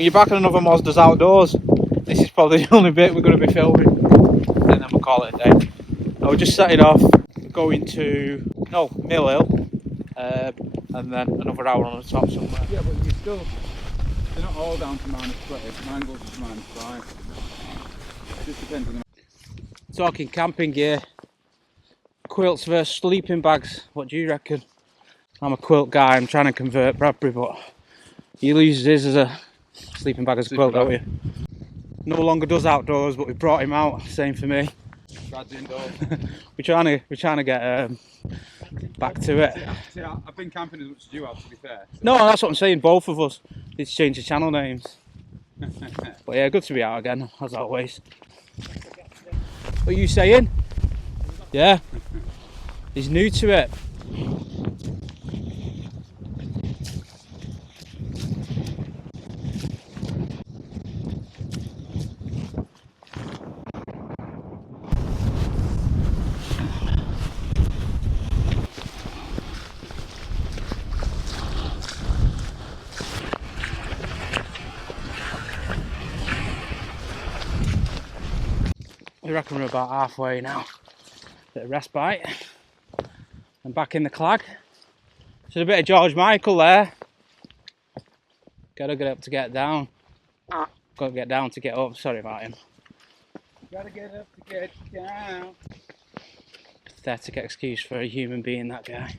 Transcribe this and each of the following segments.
But you're back on another Moz Does Outdoors. This is probably the only bit we're going to be filming, and then we'll call it a day. Now we're just setting off, going to Mill Hill, and then another hour on the top somewhere. Yeah, but you still, they're not all down to -20. Mine goes to -5. It just depends on the... Talking camping gear, quilts versus sleeping bags. What do you reckon? I'm a quilt guy. I'm trying to convert Bradbury, but he loses his as a sleeping bag as a quilt, don't you? No longer does outdoors, but we brought him out. Same for me. Brad's indoors. we're trying to get back to it. See, I've been camping as much as you have, to be fair. So. No, that's what I'm saying. Both of us did change the channel names. But yeah, good to be out again, as always. What are you saying? Yeah, he's new to it. I reckon we're about halfway now. Bit of respite. And back in the clag. There's a bit of George Michael there. Gotta get up to get down. Gotta get down to get up. Sorry about him. Gotta get up to get down. Pathetic excuse for a human being, that guy.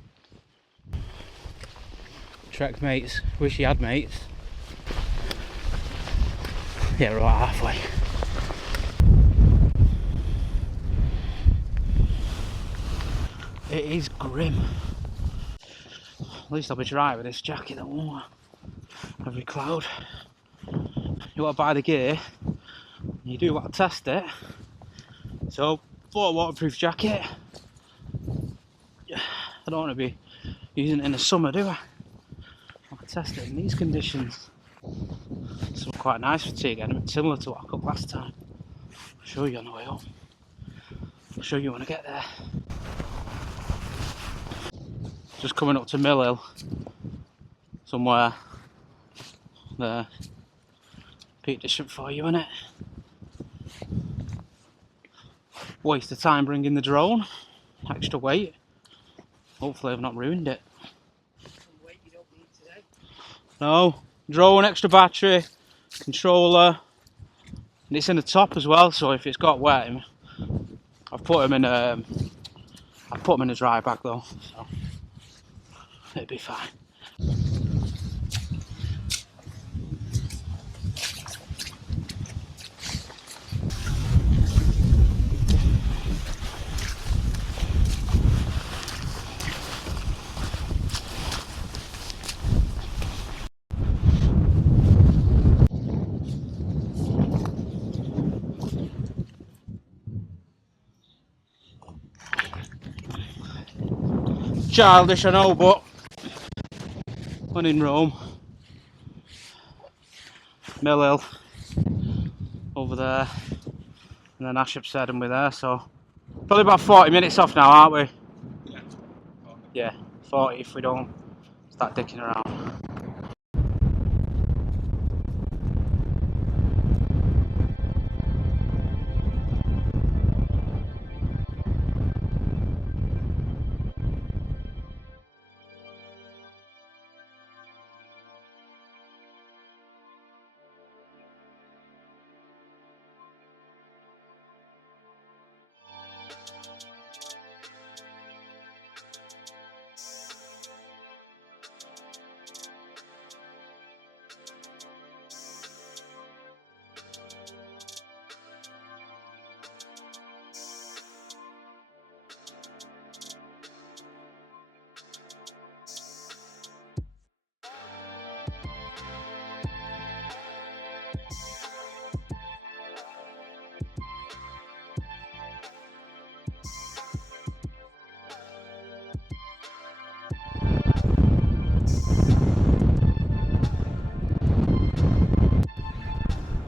Trek mates. Wish he had mates. Yeah, we're about halfway. It is grim. At least I'll be dry with this jacket, that won't I? Every cloud. You want to buy the gear, you do want to test it. So, bought a waterproof jacket. I don't want to be using it in the summer, do I? I can test it in these conditions. Some quite nice fatigue, and a bit similar to what I got last time. I'll show you on the way up. I'll show you when I get there. Just coming up to Mill Hill, somewhere there. Peak distance for you, innit? Waste of time bringing the drone, extra weight. Hopefully I've not ruined it. Weight you don't need today. No, drone, extra battery, controller, and it's in the top as well. So if it's got wet, I've put them in a dry bag though. So. It'll be fine. Childish, I know, but when in Rome, Mill Hill over there, and then Ashipstead, and we're there, so probably about 40 minutes off now, aren't we? Yeah. Yeah, 40 if we don't start dicking around.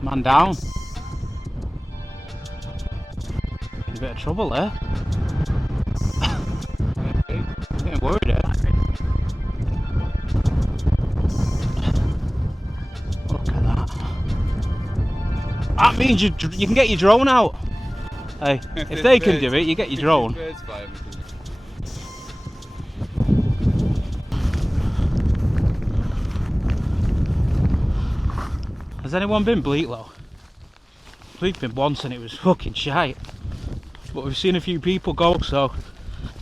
Man down. In a bit of trouble there. Getting worried there. Look at that. That means you can get your drone out. Hey, if they can do it, you get your drone. Has anyone been Bleaklow? We've been once and it was fucking shite. But we've seen a few people go, so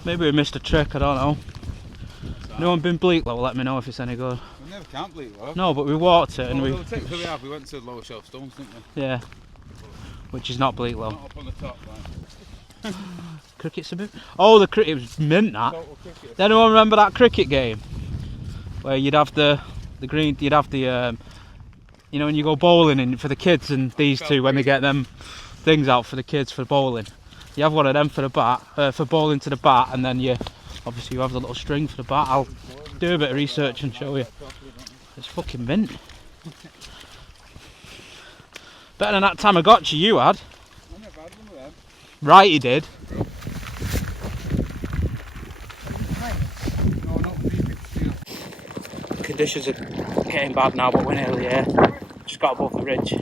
maybe we missed a trick, I don't know. No one been Bleaklow? Let me know if it's any good. We never camped Bleaklow. No, but we walked it and we went to Lower Shelf Stones, didn't we? Yeah. Which is not Bleaklow. Not up on the top, right? Cricket's a bit. Oh, the cricket was mint. That. Does anyone remember that cricket game where you'd have the green? You'd have the you know when you go bowling in for the kids and these two when they get them things out for the kids for bowling. You have one of them for the bat for bowling to the bat, and then you obviously you have the little string for the bat. I'll do a bit of research and show you. It's fucking mint. Better than that Tamagotchi you had. I never had one of them. Right, you did. No, not really. Conditions are getting bad now, but we're nearly there. Just got above the ridge.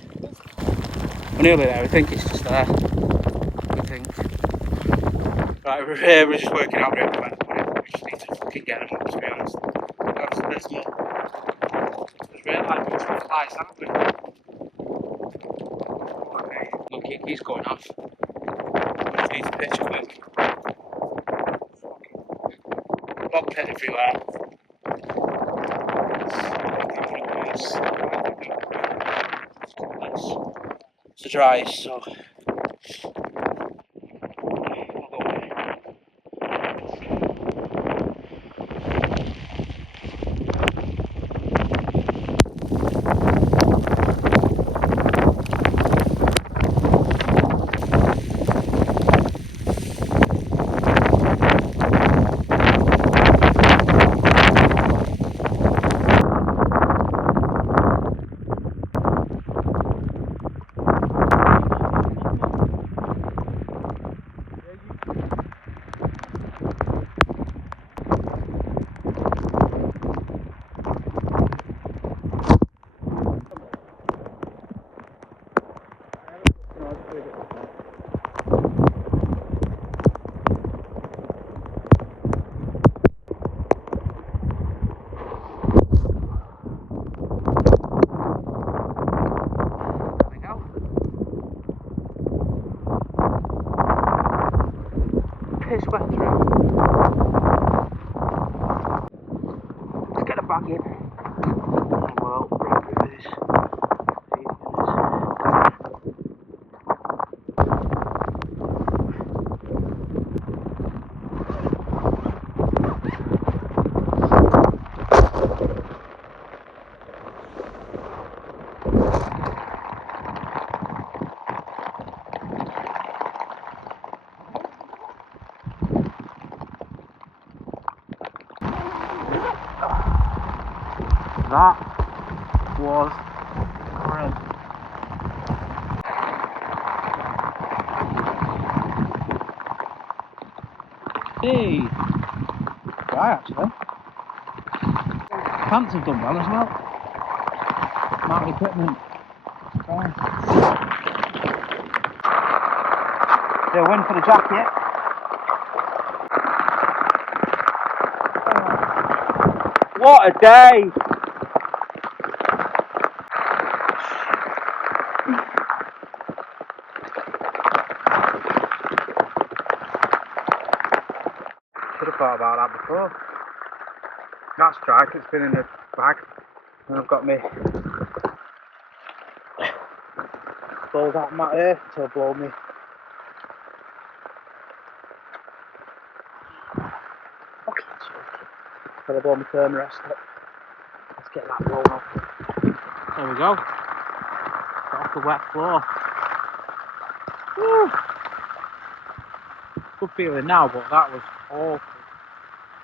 We're nearly there. We think it's just there. We think. Right, we're here. We're just working out really where to put it. We just need to fucking get them up, to be honest. There's more. Just realised we've got lights, haven't we? Look, he's going off. We just need to pitch quick. Bog pit everywhere. It's the driest, so piss wet through. Let's get a bag in. Well, right with this. That was great. Hey! Right, actually. Pants have done well as well. Amount of equipment. Right. They'll win for the jacket. What a day! Should have thought about that before. That strike, it's been in the bag. And I've got me bowled out mat here to blow me. Fucking joke. Gotta blow my turn rest up. Let's get that blown off. There we go. Got off the wet floor. Woo. Good feeling now, but that was awful.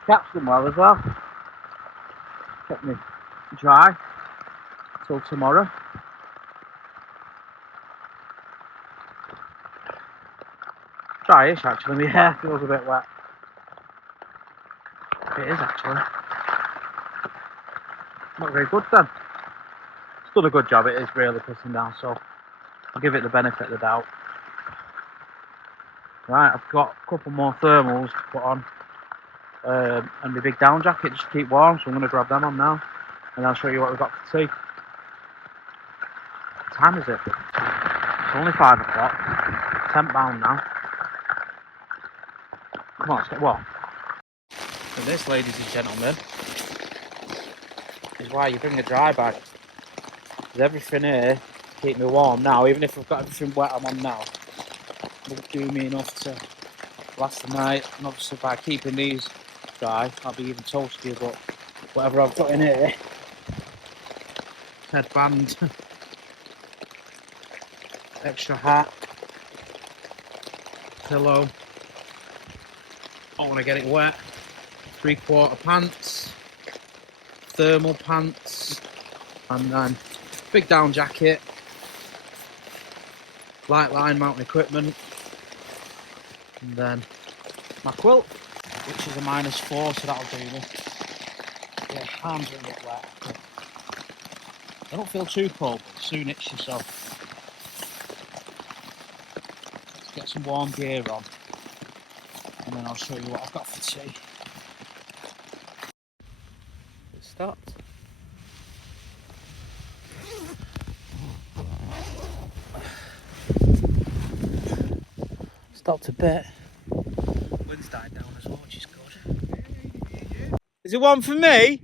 Catch them well as well. Kept me dry till tomorrow. Dryish actually, my hair feels a bit wet. It is actually. Not very good then. It's done a good job, it is really pissing down, so I'll give it the benefit of the doubt. Right, I've got a couple more thermals to put on. And my big down jacket just to keep warm, so I'm going to grab them on now. And I'll show you what we've got for tea. What time is it? It's only 5 o'clock. £10 now. Come on, let's get what? And this, ladies and gentlemen, is why you bring a dry bag. There's everything here to keep me warm now, even if I've got everything wet I'm on now. It'll do me enough to last the night, and obviously by keeping these dry, I'll be even toastier, but whatever I've got in here, headband, extra hat, pillow, I want to get it wet, 3/4 pants, thermal pants, and then big down jacket, light line mountain equipment, and then my quilt, which is a -4, so that'll do me. Yeah, arms are a bit wet. I don't feel too cold, but soon itch yourself. Let's get some warm gear on, and then I'll show you what I've got for tea. It stopped. Stopped a bit. Wind's died down as well, which is good. Is it one for me?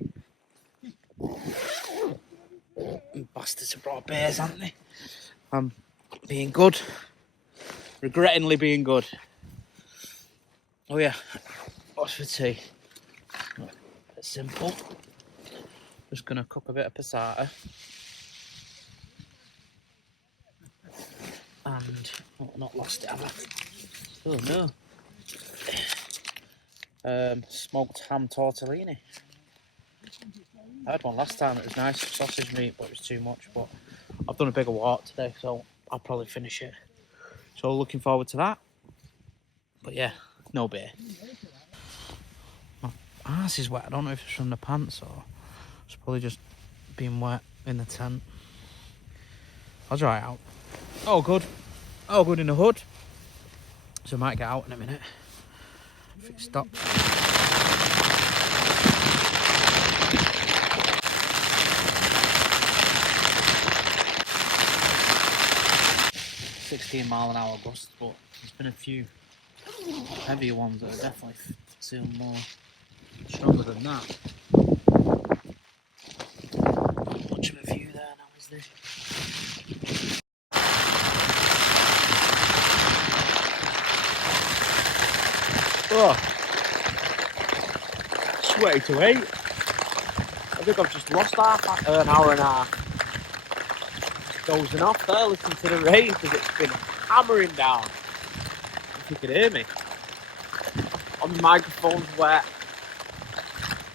Bastards have brought beers, haven't they? I'm being good. Regrettingly being good. Oh yeah, what's for tea? It's simple. Just gonna cook a bit of passata. And, oh, not lost it, have I? Oh no. Smoked ham tortellini. I had one last time, it was nice, sausage meat, but it was too much. But I've done a bigger walk today, so I'll probably finish it. So looking forward to that. But yeah, no beer. My arse is wet. I don't know if it's from the pants or it's probably just being wet in the tent. I'll dry it out. Oh good. Oh good in the hood. So I might get out in a minute if it stops. 16-mile-an-hour gusts, but there's been a few heavier ones that are definitely feel more stronger than that. Not much of a view there now, is there? Oh, sweaty to eat. I think I've just lost an hour and a half. Dozing off there, listening to the rain because it's been hammering down. If you could hear me. On the microphone's wet.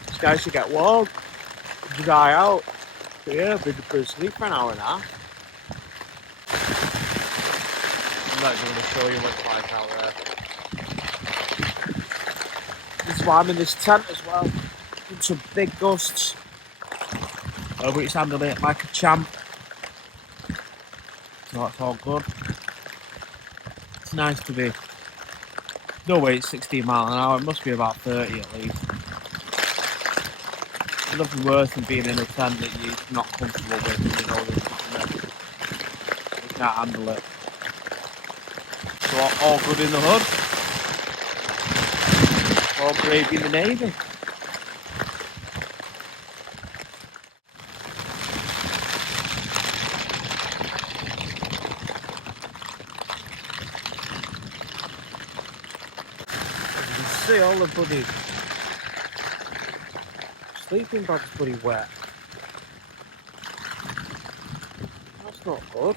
This guy should get warm. Dry out. But yeah, I've been asleep for an hour and a half. I'm not even going to show you what it's like out there. This is why I'm in this tent as well. Did some big gusts. Oh, but he's handled it like a champ. So that's all good. It's nice to be. No way, it's 16 miles an hour. It must be about 30 at least. There's nothing worse than being in a tent that you're not comfortable with. You know, you can't handle it. So all good in the hood. All gravy in the navy. See all the bloody sleeping bag's bloody wet. That's not good.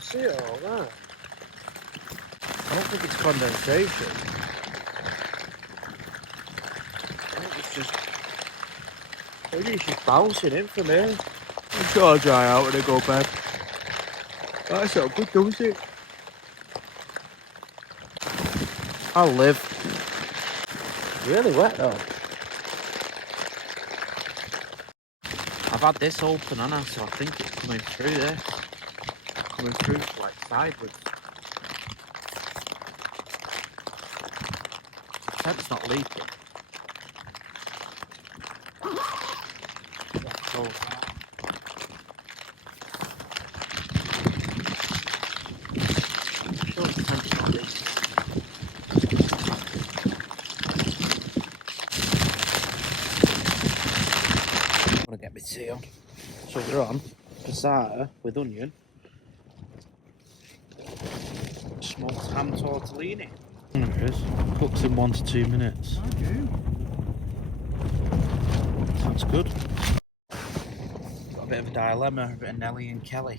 See it all there. I don't think it's condensation. I think it's just maybe it's just bouncing in from here. I'm sure I'll dry out when I go to bed. That's not good, does it? I'll live. Really wet though. I've had this open, haven't I? So I think it's coming through this. Coming through like sideways. It's not leaking. So, I'm gonna get my tea on. So we're on passata with onion, smoked ham tortellini. There it is. Cooks in 1 to 2 minutes. That's good. Got a bit of a dilemma, a bit of Nelly and Kelly.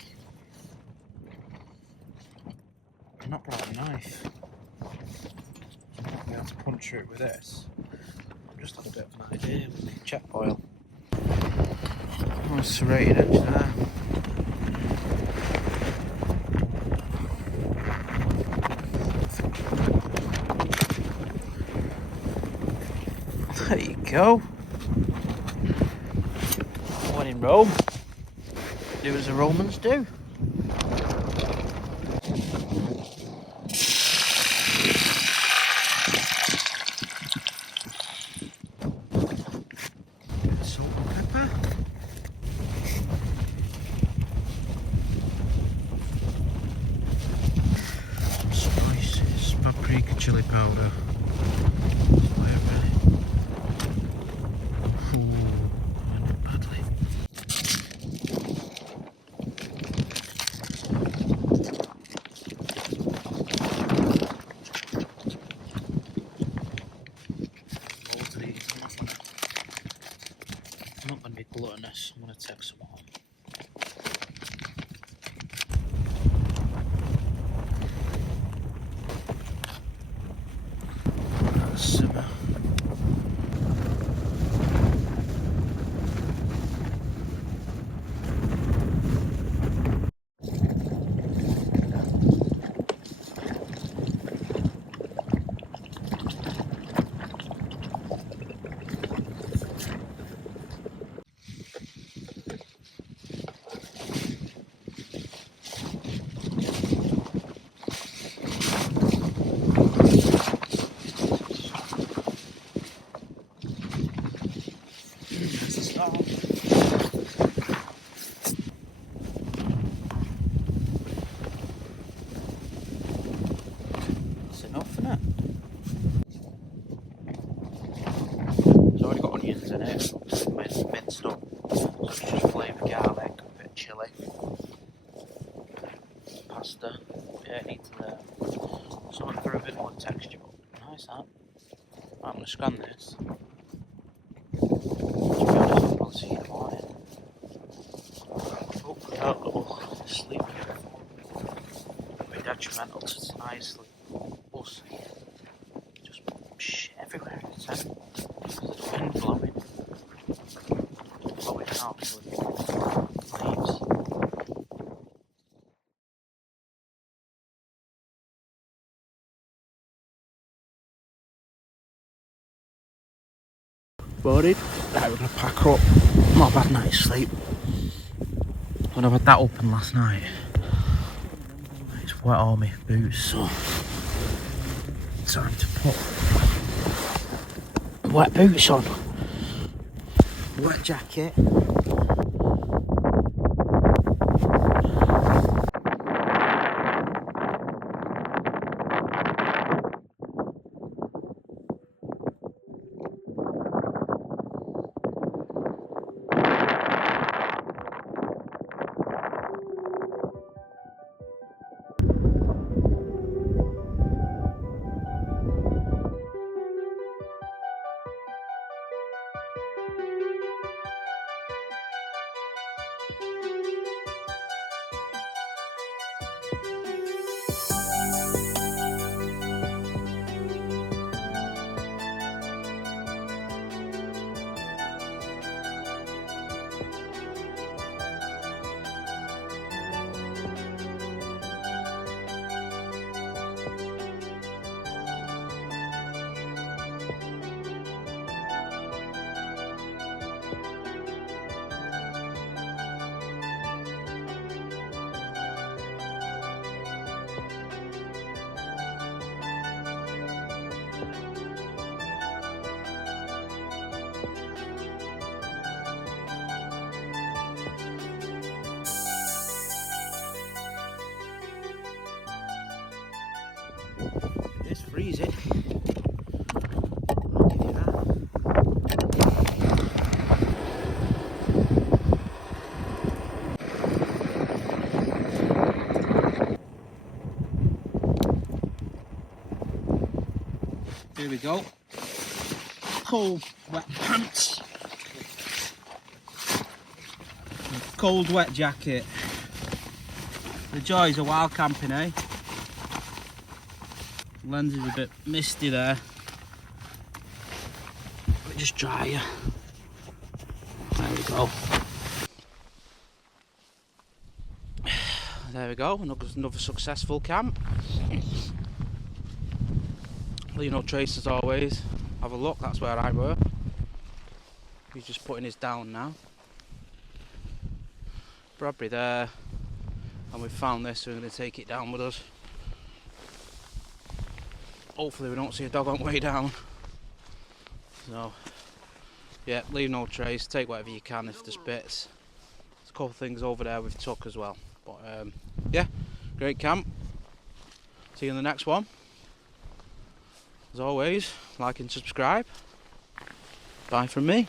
I've not brought a knife. I'm not able to punch through it with this. I've just had a bit of an idea with the jet oil. Oh, it's serrated edge there. There you go. When in Rome, do as the Romans do. Salt and pepper. Some spices, paprika, chili powder. Not badly. Loads of these. I'm not going to be gluttonous. I'm going to take some home. Simmer. That's enough, isn't it? It's already got onions in it, minced up. So it's just flavoured garlic, a bit of chilli, pasta. Yeah, it needs something for a bit more texture, but nice that. I'm going to scan this. To be honest, I'll probably see you in the morning. Oh, yeah, little sleep. It'll be detrimental to tonight's sleep. We'll see. Just shit everywhere in the tent. There's wind blowing. Blowing out with leaves. Morning. Right, we're going to pack up. Not a bad night's sleep. When I had that open last night, it's wet all my boots, so time to put wet boots on. Wet jacket. It is freezing. I'll give you that. Here we go. Cold, wet pants. Cold, wet jacket. The joys of wild camping, eh? Lens is a bit misty there. Let me just dry you. There we go. There we go, another successful camp. Leave no trace as always. Have a look, that's where I were. He's just putting his down now. Bradbury there. And we've found this, so we're going to take it down with us. Hopefully we don't see a dog on the way down. So, yeah, leave no trace, take whatever you can if there's bits. There's a couple of things over there we've took as well. But yeah, great camp. See you in the next one. As always, like and subscribe. Bye from me.